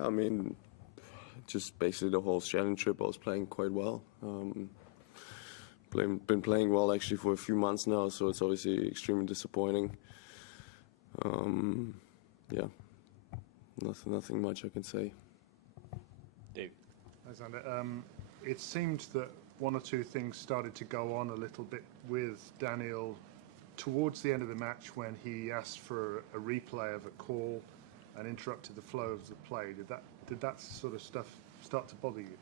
Yeah, I mean, just basically the whole Australian trip I was playing quite well. Been playing well actually for a few months now, so it's obviously extremely disappointing. Yeah, nothing much I can say. Dave. Alexander, it seemed that one or two things started to go on a little bit with Daniel towards the end of the match when he asked for a replay of a call and interrupted the flow of the play. Did that sort of stuff start to bother you?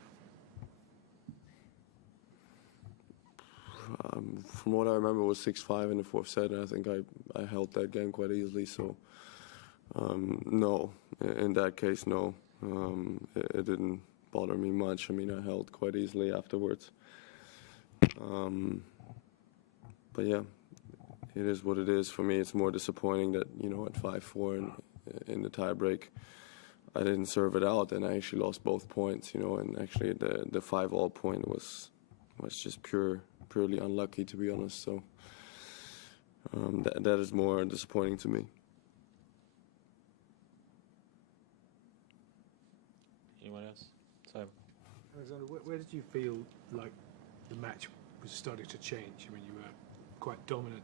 From what I remember, it was 6-5 in the fourth set, and I think I held that game quite easily. So no, in that case, no, it didn't bother me much. I mean, I held quite easily afterwards. But yeah, it is what it is. For me, it's more disappointing that, you know, at 5-4 in the tiebreak, I didn't serve it out, and I actually lost both points. You know, and actually the 5-all point was just purely unlucky, to be honest. So that is more disappointing to me. Anyone else? So, Alexander, where did you feel like the match was starting to change? I mean, you were quite dominant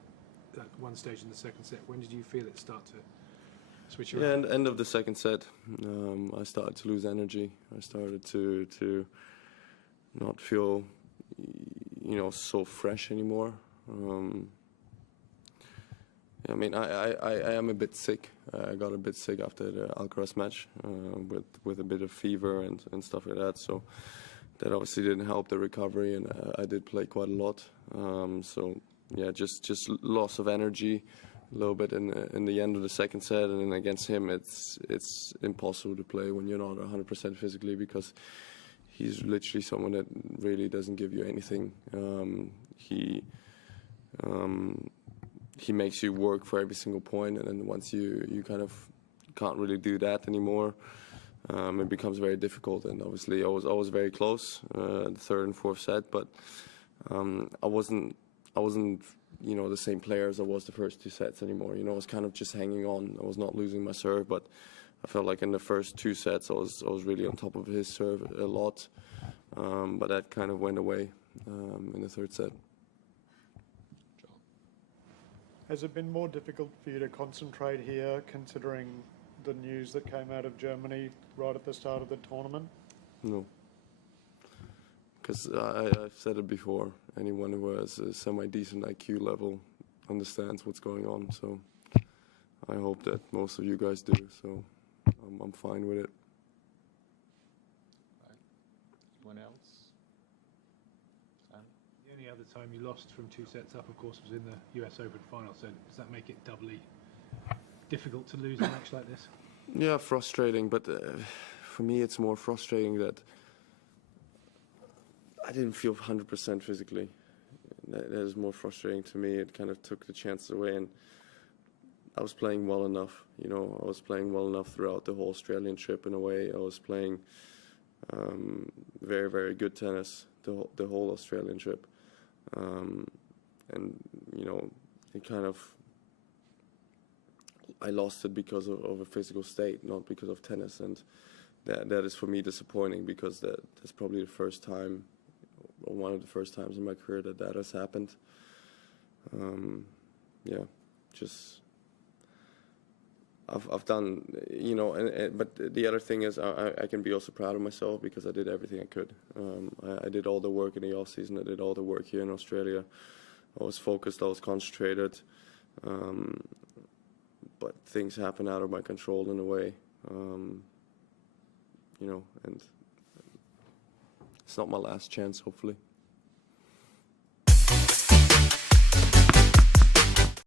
at one stage in the second set. When did you feel it start to switch around? Yeah, and end of the second set, I started to lose energy. I started to not feel, you know, so fresh anymore. I mean, I am a bit sick. I got a bit sick after the Alcaraz match with a bit of fever and stuff like that. So that obviously didn't help the recovery, and I did play quite a lot. So yeah, just loss of energy a little bit in the end of the second set, and then against him, it's impossible to play when you're not 100% physically, because he's literally someone that really doesn't give you anything. He makes you work for every single point, and then once you kind of can't really do that anymore, it becomes very difficult. And obviously, I was very close the third and fourth set, but I wasn't you know, the same player as I was the first two sets anymore. You know, I was kind of just hanging on. I was not losing my serve, but I felt like in the first two sets I was really on top of his serve a lot, but that kind of went away in the third set. Has it been more difficult for you to concentrate here, considering the news that came out of Germany right at the start of the tournament? No. Because I've said it before, anyone who has a semi-decent IQ level understands what's going on. So I hope that most of you guys do. So I'm fine with it. right. Anyone else? Sam? The only other time you lost from two sets up, of course, was in the US Open final. So does that make it doubly difficult to lose a match like this? Yeah, frustrating. But for me, it's more frustrating that I didn't feel 100% physically. That is more frustrating to me. It kind of took the chances away, and I was playing well enough. You know, I was playing well enough throughout the whole Australian trip. In a way, I was playing very, very good tennis the whole Australian trip, and you know, it kind of, I lost it because of a physical state, not because of tennis, and that is for me disappointing, because that's probably the first time, or one of the first times in my career that has happened. Yeah, just I've done, you know, but the other thing is I can be also proud of myself, because I did everything I could. I did all the work in the off season. I did all the work here in Australia. I was focused. I was concentrated. But things happen out of my control in a way, you know, and it's not my last chance, hopefully.